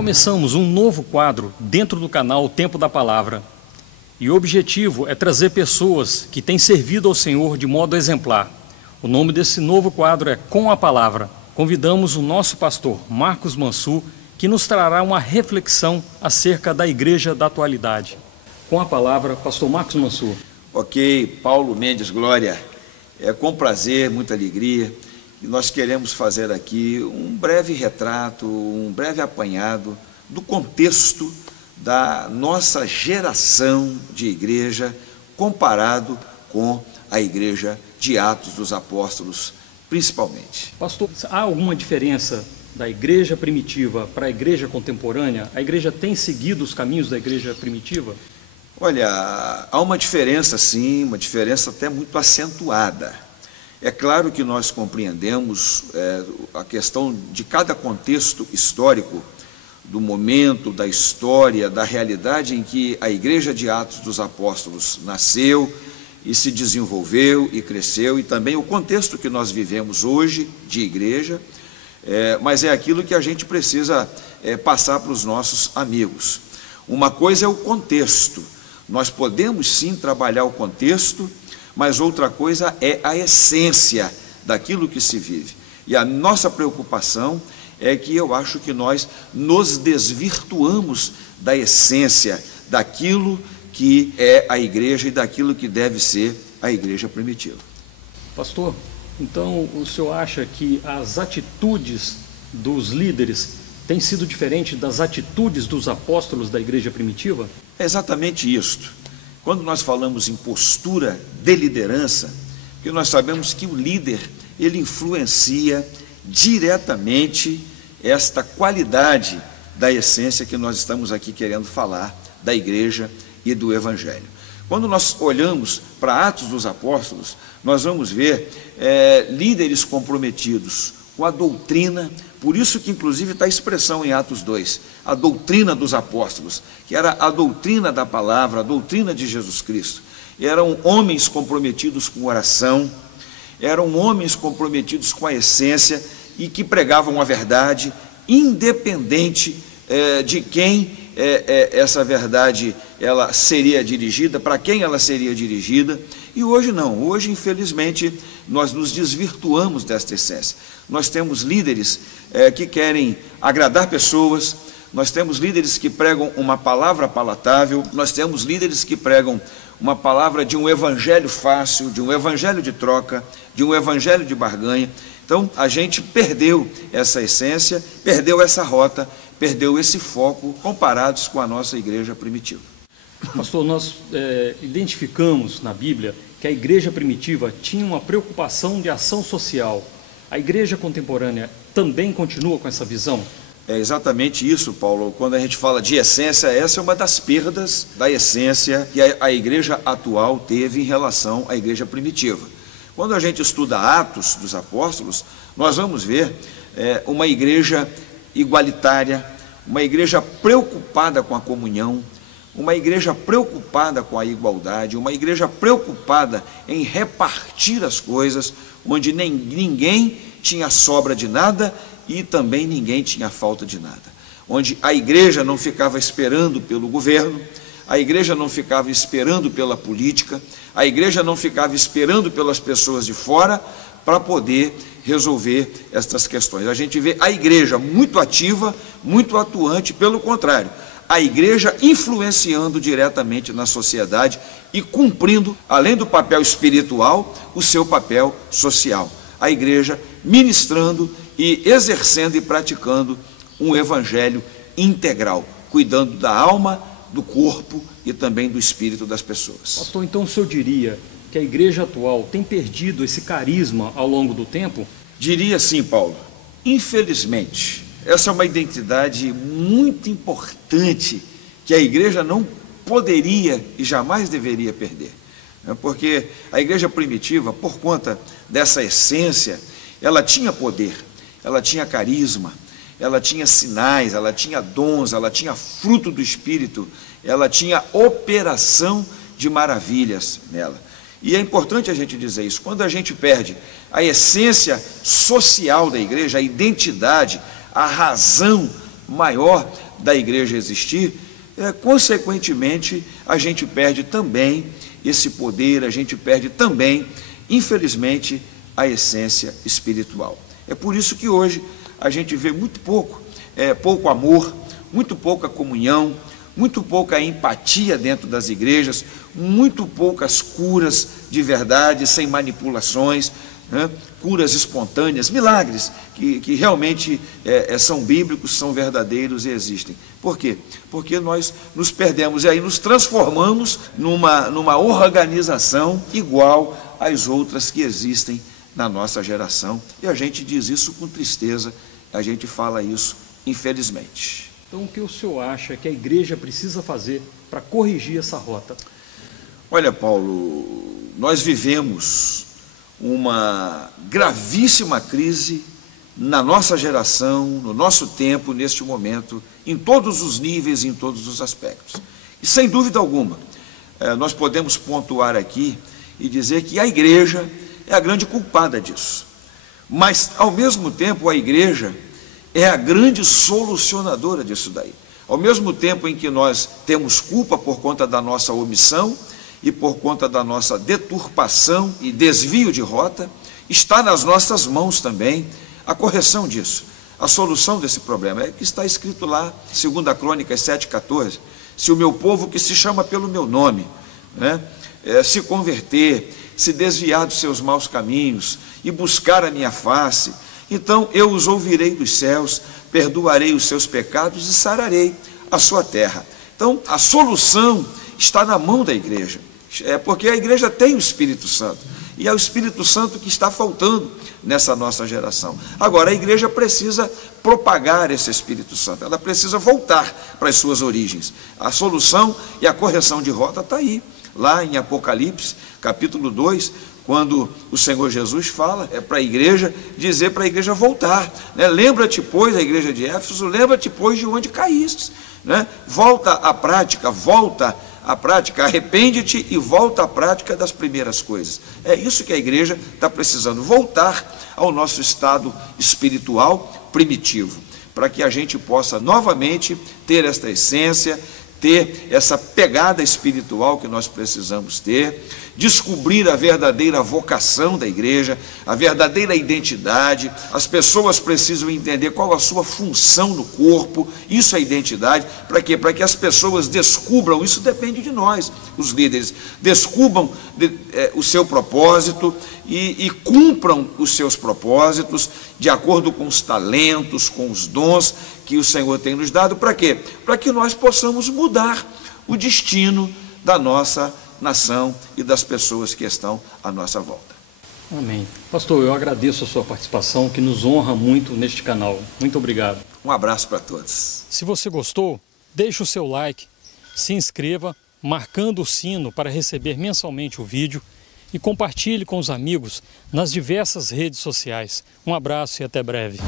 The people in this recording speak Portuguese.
Começamos um novo quadro dentro do canal Tempo da Palavra. E o objetivo é trazer pessoas que têm servido ao Senhor de modo exemplar. O nome desse novo quadro é Com a Palavra. Convidamos o nosso pastor Marcos Mansur, que nos trará uma reflexão acerca da igreja da atualidade. Com a palavra, pastor Marcos Mansur. Ok, Paulo Mendes Glória. É com prazer, muita alegria, e nós queremos fazer aqui um breve retrato, um breve apanhado do contexto da nossa geração de igreja comparado com a igreja de Atos dos Apóstolos, principalmente. Pastor, há alguma diferença da igreja primitiva para a igreja contemporânea? A igreja tem seguido os caminhos da igreja primitiva? Olha, há uma diferença sim, uma diferença até muito acentuada. É claro que nós compreendemos a questão de cada contexto histórico, do momento, da história, da realidade em que a igreja de Atos dos Apóstolos nasceu e se desenvolveu e cresceu, e também o contexto que nós vivemos hoje de igreja, mas é aquilo que a gente precisa passar para os nossos amigos. Uma coisa é o contexto, nós podemos sim trabalhar o contexto, mas outra coisa é a essência daquilo que se vive. E a nossa preocupação é que eu acho que nós nos desvirtuamos da essência daquilo que é a igreja e daquilo que deve ser a igreja primitiva. Pastor, então o senhor acha que as atitudes dos líderes têm sido diferentes das atitudes dos apóstolos da igreja primitiva? É exatamente isto. Quando nós falamos em postura de liderança, porque nós sabemos que o líder, ele influencia diretamente esta qualidade da essência que nós estamos aqui querendo falar da igreja e do evangelho. Quando nós olhamos para Atos dos Apóstolos, nós vamos ver líderes comprometidos com a doutrina, por isso que inclusive está a expressão em Atos 2, a doutrina dos apóstolos, que era a doutrina da palavra, a doutrina de Jesus Cristo. Eram homens comprometidos com oração, eram homens comprometidos com a essência e que pregavam a verdade, independente de quem essa verdade ela seria dirigida, para quem ela seria dirigida. E hoje não, hoje infelizmente nós nos desvirtuamos desta essência. Nós temos líderes que querem agradar pessoas, nós temos líderes que pregam uma palavra palatável, nós temos líderes que pregam uma palavra de um evangelho fácil, de um evangelho de troca, de um evangelho de barganha. Então a gente perdeu essa essência, perdeu essa rota, perdeu esse foco comparados com a nossa igreja primitiva. Pastor, nós identificamos na Bíblia que a igreja primitiva tinha uma preocupação de ação social. A igreja contemporânea também continua com essa visão? É exatamente isso, Paulo. Quando a gente fala de essência, essa é uma das perdas da essência que a igreja atual teve em relação à igreja primitiva. Quando a gente estuda Atos dos Apóstolos, nós vamos ver uma igreja igualitária, uma igreja preocupada com a comunhão, uma igreja preocupada com a igualdade, uma igreja preocupada em repartir as coisas, onde ninguém tinha sobra de nada e também ninguém tinha falta de nada. Onde a igreja não ficava esperando pelo governo, a igreja não ficava esperando pela política, a igreja não ficava esperando pelas pessoas de fora para poder resolver estas questões. A gente vê a igreja muito ativa, muito atuante, pelo contrário, a igreja influenciando diretamente na sociedade e cumprindo, além do papel espiritual, o seu papel social. A igreja ministrando e exercendo e praticando um evangelho integral, cuidando da alma, do corpo e também do espírito das pessoas. Pastor, então o senhor diria que a igreja atual tem perdido esse carisma ao longo do tempo? Diria sim, Paulo. Infelizmente, essa é uma identidade muito importante que a igreja não poderia e jamais deveria perder. Porque a igreja primitiva, por conta dessa essência, ela tinha poder, ela tinha carisma, ela tinha sinais, ela tinha dons, ela tinha fruto do Espírito, ela tinha operação de maravilhas nela. E é importante a gente dizer isso. Quando a gente perde a essência social da igreja, a identidade, a razão maior da igreja existir, consequentemente, a gente perde também esse poder, a gente perde também, infelizmente, a essência espiritual. É por isso que hoje a gente vê muito pouco amor, muito pouca comunhão, muito pouca empatia dentro das igrejas, muito poucas curas de verdade, sem manipulações, né? Curas espontâneas, milagres que realmente são bíblicos, são verdadeiros e existem. Por quê? Porque nós nos perdemos e aí nos transformamos numa organização igual às outras que existem na nossa geração. E a gente diz isso com tristeza, a gente fala isso infelizmente. Então, o que o senhor acha que a igreja precisa fazer para corrigir essa rota? Olha, Paulo, nós vivemos uma gravíssima crise na nossa geração, no nosso tempo, neste momento, em todos os níveis, em todos os aspectos. E, sem dúvida alguma, nós podemos pontuar aqui e dizer que a igreja é a grande culpada disso. Mas, ao mesmo tempo, a igreja é a grande solucionadora disso daí. Ao mesmo tempo em que nós temos culpa por conta da nossa omissão e por conta da nossa deturpação e desvio de rota, está nas nossas mãos também a correção disso, a solução desse problema. É que está escrito lá, 2 Crônicas 7,14, se o meu povo que se chama pelo meu nome, né, se converter, se desviar dos seus maus caminhos e buscar a minha face, então eu os ouvirei dos céus, perdoarei os seus pecados e sararei a sua terra. Então, a solução está na mão da igreja, porque a igreja tem o Espírito Santo, e é o Espírito Santo que está faltando nessa nossa geração. Agora, a igreja precisa propagar esse Espírito Santo, ela precisa voltar para as suas origens. A solução e a correção de rota está aí, lá em Apocalipse, capítulo 2, quando o Senhor Jesus fala para a igreja, dizer para a igreja voltar, né? Lembra-te, pois, a igreja de Éfeso, lembra-te, pois, de onde caíste, né? Volta à prática, arrepende-te e volta à prática das primeiras coisas. É isso que a igreja está precisando, voltar ao nosso estado espiritual primitivo, para que a gente possa novamente ter esta essência, ter essa pegada espiritual que nós precisamos ter, descobrir a verdadeira vocação da igreja, a verdadeira identidade. As pessoas precisam entender qual a sua função no corpo, isso é identidade. Para quê? Para que as pessoas descubram, isso depende de nós, os líderes, descubram o seu propósito e cumpram os seus propósitos de acordo com os talentos, com os dons que o Senhor tem nos dado. Para quê? Para que nós possamos mudar o destino da nossa nação e das pessoas que estão à nossa volta. Amém. Pastor, eu agradeço a sua participação, que nos honra muito neste canal. Muito obrigado. Um abraço para todos. Se você gostou, deixe o seu like, se inscreva, marcando o sino para receber mensalmente o vídeo e compartilhe com os amigos nas diversas redes sociais. Um abraço e até breve.